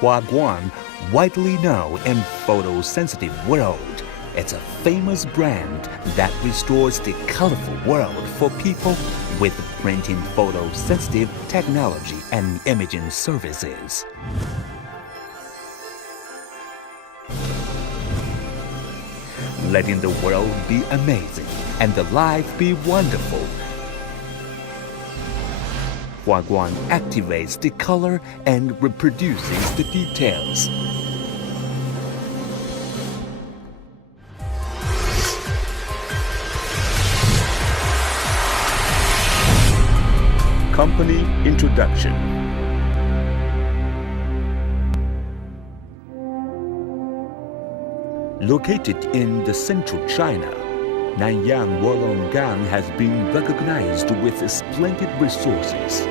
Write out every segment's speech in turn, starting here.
Huaguang, widely known in photosensitive world. It's a famous brand that restores the colorful world for people with printing photosensitive technology and imaging services. Letting the world be amazing and the life be wonderful. Huaguang activates the color and reproduces the details. Company introduction. Located in the central China, Nanyang Huaguang has been recognized with splendid resources.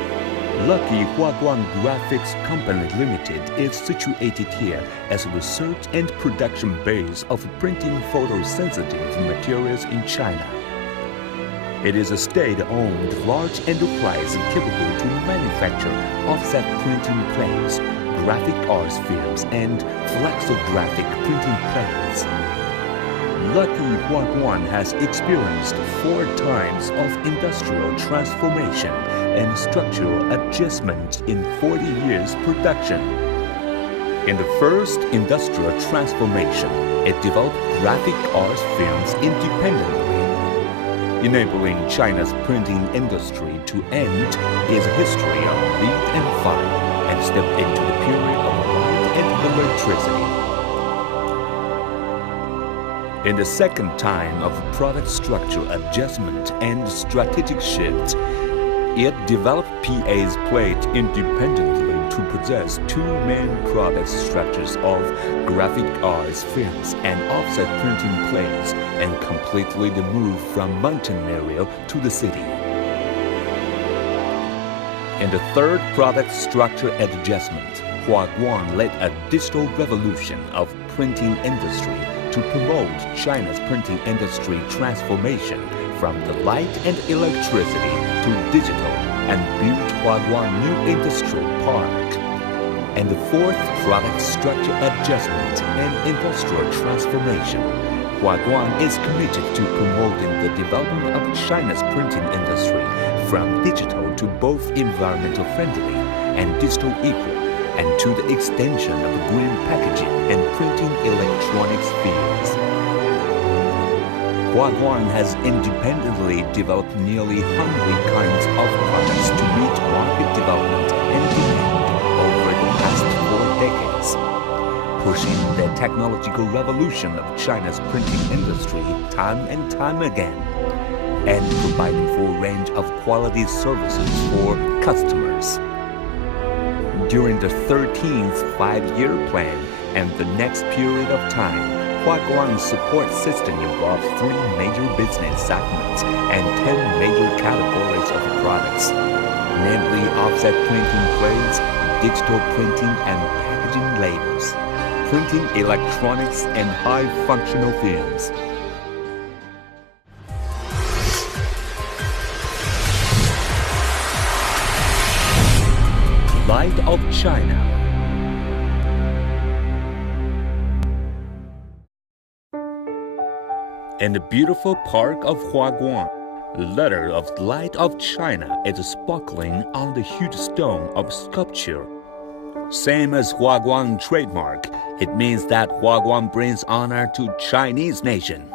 Lucky Huaguang Graphics Company Limited is situated here as a research and production base of printing photosensitive materials in China. It is a state-owned large enterprise capable to manufacture offset printing plates, graphic arts films, and flexographic printing plates. Lucky Huaguang has experienced 4 times of industrial transformation and structural adjustment in 40 years production. In the first industrial transformation, it developed graphic arts films independently, enabling China's printing industry to end its history of lead and fire and step into the period of light and electricity. In the second time of product structure adjustment and strategic shift, it developed PA's plate independently to possess 2 main product structures of graphic arts films and offset printing plates, and completely the move from mountain area to the city. In the third product structure adjustment, Huaguang led a digital revolution of printing industry to promote China's printing industry transformation from the light and electricity to digital, and built Huaguang New Industrial Park. And the fourth product structure adjustment and industrial transformation, Huaguang is committed to promoting the development of China's printing industry from digital to both environmental friendly and digital equal, and to the extension of green packaging and printing electronics fields. Huaguang has independently developed nearly 100 kinds of products to meet market development and demand over the past 4 decades, pushing the technological revolution of China's printing industry time and time again, and providing for a range of quality services for customers. During the 13th 5-year plan and the next period of time, Huaguang's support system involves 3 major business segments and 10 major categories of products, namely offset printing plates, digital printing and packaging labels, printing electronics, and high-functional films. Light of China. In the beautiful park of Huaguang, the letter of Light of China is sparkling on the huge stone of sculpture. Same as Huaguang trademark, it means that Huaguang brings honor to Chinese nation.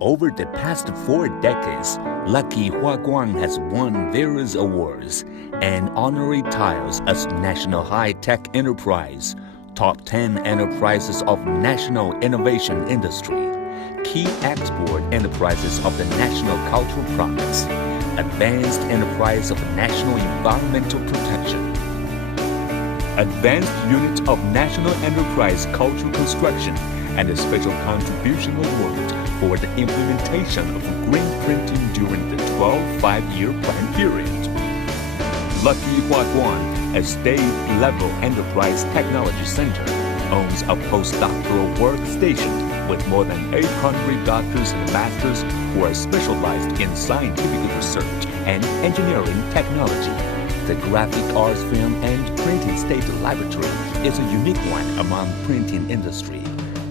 Over the past 4 decades, Lucky Huaguang has won various awards and honorary titles as National High-Tech Enterprise, Top 10 Enterprises of National Innovation Industry, Key Export Enterprises of the National Cultural Products, Advanced Enterprise of National Environmental Protection, Advanced Unit of National Enterprise Cultural Construction, and a Special Contribution Award for the implementation of green printing during the 12 5-year plan period. Lucky Huaguang, a state-level enterprise technology center, owns a postdoctoral workstation with more than 800 doctors and masters who are specialized in scientific research and engineering technology, the graphic arts film and printing state laboratory is a unique one among printing industry,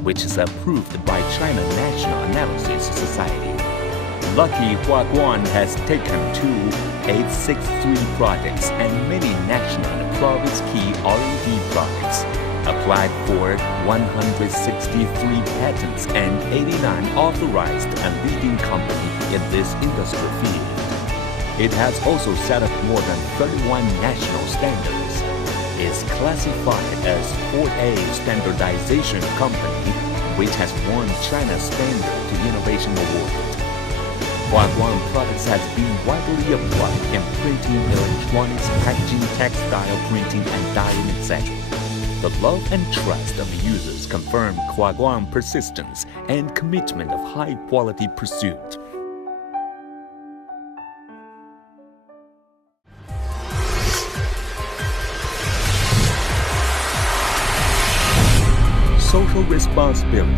which is approved by China National Analysis Society. Lucky Huaguang has taken 2863 projects and many national and province key R&D projects, applied for 163 patents and 89 authorized and leading company in this industry field. It has also set up more than 31 national standards, is classified as 4A standardization company, which has won China's Standard to Innovation Award. Huaguang products has been widely applied in printing, electronics, packaging, textile printing, and dyeing, etc. The love and trust of users confirm Huaguang persistence and commitment of high-quality pursuit. Social responsibility.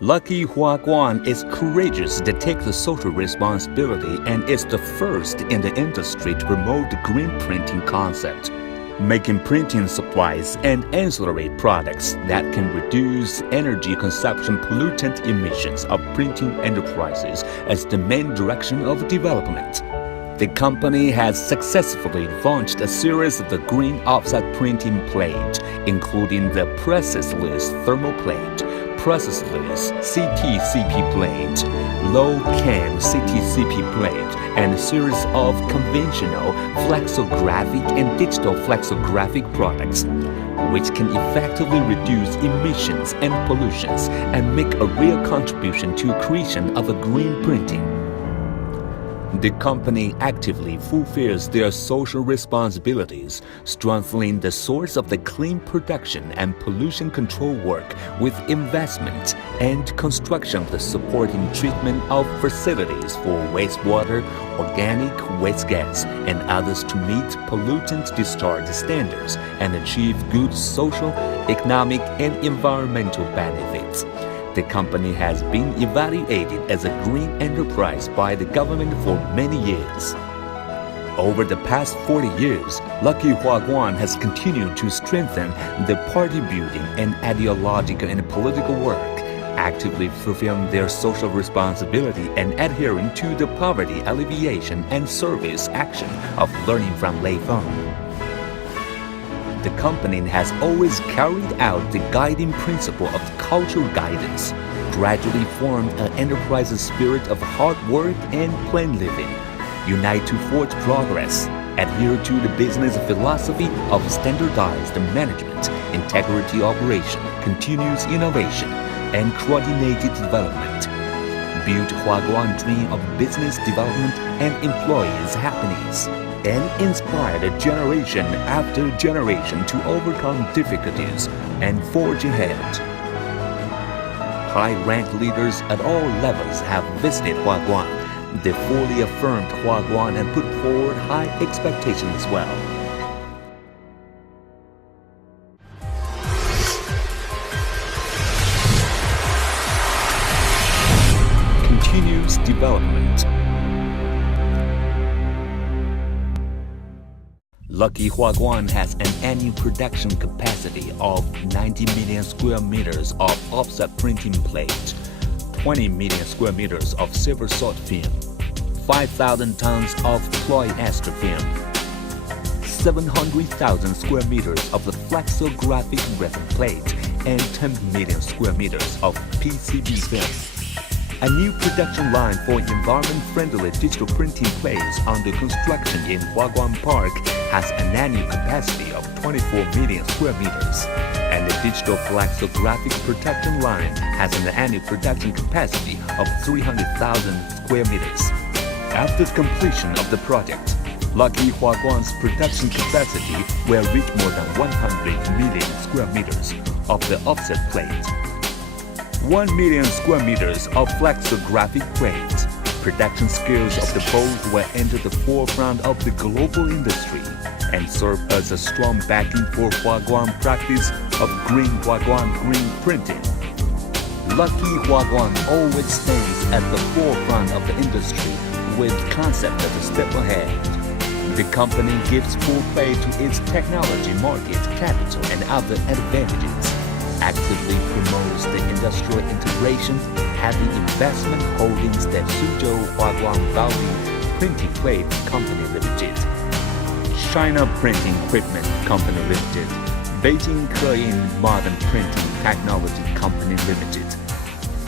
Lucky Huaguang is courageous to take the social responsibility and is the first in the industry to promote the green printing concept, making printing supplies and ancillary products that can reduce energy consumption pollutant emissions of printing enterprises as the main direction of development. The company has successfully launched a series of the green offset printing plate, including the pressless thermoplate, pressless CTCP plate, low-cam CTCP plate, and a series of conventional flexographic and digital flexographic products, which can effectively reduce emissions and pollutions and make a real contribution to creation of a green printing. The company actively fulfills their social responsibilities, strengthening the source of the clean production and pollution control work with investment and construction of the supporting treatment of facilities for wastewater, organic waste gas, and others to meet pollutant discharge standards and achieve good social, economic, and environmental benefits. The company has been evaluated as a green enterprise by the government for many years. Over the past 40 years, Lucky Huaguang has continued to strengthen the party building and ideological and political work, actively fulfilling their social responsibility and adhering to the poverty alleviation and service action of learning from Leifeng. The company has always carried out the guiding principle of cultural guidance, gradually formed an enterprise spirit of hard work and plain living, unite to forge progress, adhere to the business philosophy of standardized management, integrity operation, continuous innovation, and coordinated development, build Huaguang dream of business development and employees' happiness, and inspired generation after generation to overcome difficulties and forge ahead. High-ranked leaders at all levels have visited Huaguang. They fully affirmed Huaguang and put forward high expectations as well. Continuous development. Lucky Huaguang has an annual production capacity of 90 million square meters of offset printing plate, 20 million square meters of silver salt film, 5,000 tons of polyester film, 700,000 square meters of the flexographic resin plate, and 10 million square meters of PCB film. A new production line for environment-friendly digital printing plates under construction in Huaguang Park has an annual capacity of 24 million square meters, and the digital flexographic production line has an annual production capacity of 300,000 square meters. After completion of the project, Lucky Huaguang's production capacity will reach more than 100 million square meters of the offset plate, 1 million square meters of flexographic plates. Production skills of the both will enter the forefront of the global industry and serve as a strong backing for Huaguang practice of green Huaguang green printing. Lucky Huaguang always stays at the forefront of the industry with concept as a step ahead. The company gives full play to its technology, market, capital, and other advantages, actively promotes the industrial integration, heavy investment holdings that Suzhou Huaguang Value Printing Plate Company Limited, China Printing Equipment Company Limited, Beijing Keyin Modern Printing Technology Company Limited,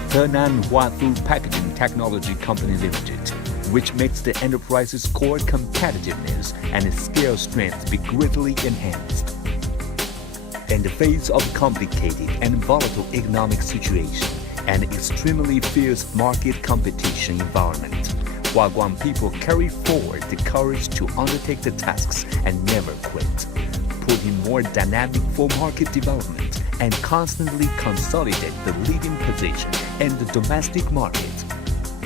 Henan Huafu Packaging Technology Company Limited, which makes the enterprise's core competitiveness and its scale strength be greatly enhanced. In the face of complicated and volatile economic situation and extremely fierce market competition environment, Huaguang people carry forward the courage to undertake the tasks and never quit, putting more dynamic for market development and constantly consolidate the leading position in the domestic market.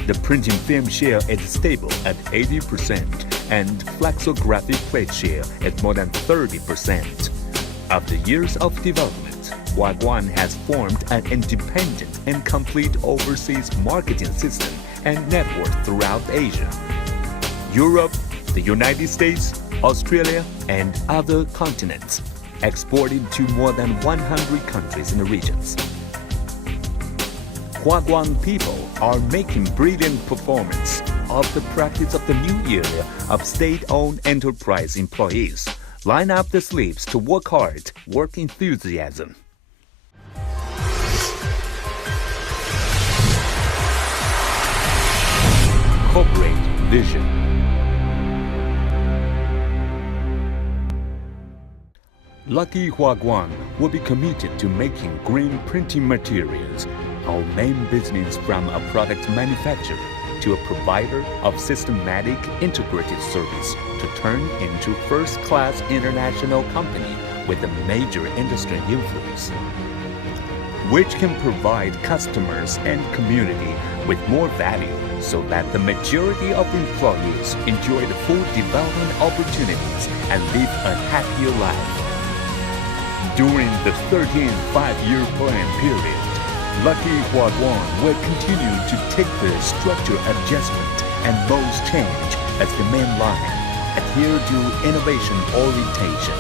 The printing film share is stable at 80% and flexographic plate share at more than 30%. After years of development, Huaguang has formed an independent and complete overseas marketing system and network throughout Asia, Europe, the United States, Australia, and other continents, exporting to more than 100 countries in the regions. Huaguang people are making brilliant performance of the practice of the new era of state-owned enterprise employees. Line up the sleeves to work hard, work enthusiasm. Corporate vision. Lucky Huaguang will be committed to making green printing materials our main business, from a product manufacturer to a provider of systematic integrated service to turn into first-class international company with a major industry influence, which can provide customers and community with more value so that the majority of employees enjoy the full development opportunities and live a happier life. During the 13th five-year plan period, Lucky Huaguang will continue to take the structural adjustment and most change as the main line, adhere to innovation orientation,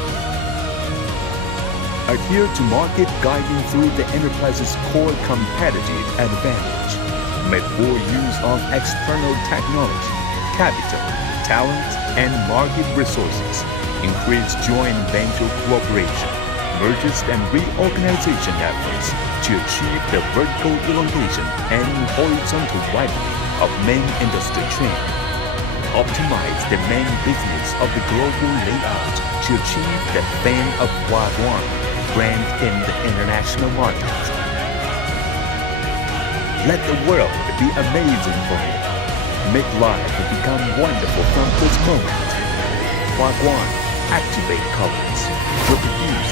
adhere to market guiding through the enterprise's core competitive advantage, make full use of external technology, capital, talent, and market resources, increase joint venture cooperation, mergers and reorganization efforts to achieve the vertical elongation and horizontal widening of main industry chain, optimize the main business of the global layout to achieve the fame of Huaguang brand in the international market. Let the world be amazing for you. Make life become wonderful from this moment. Huaguang activate colors will produce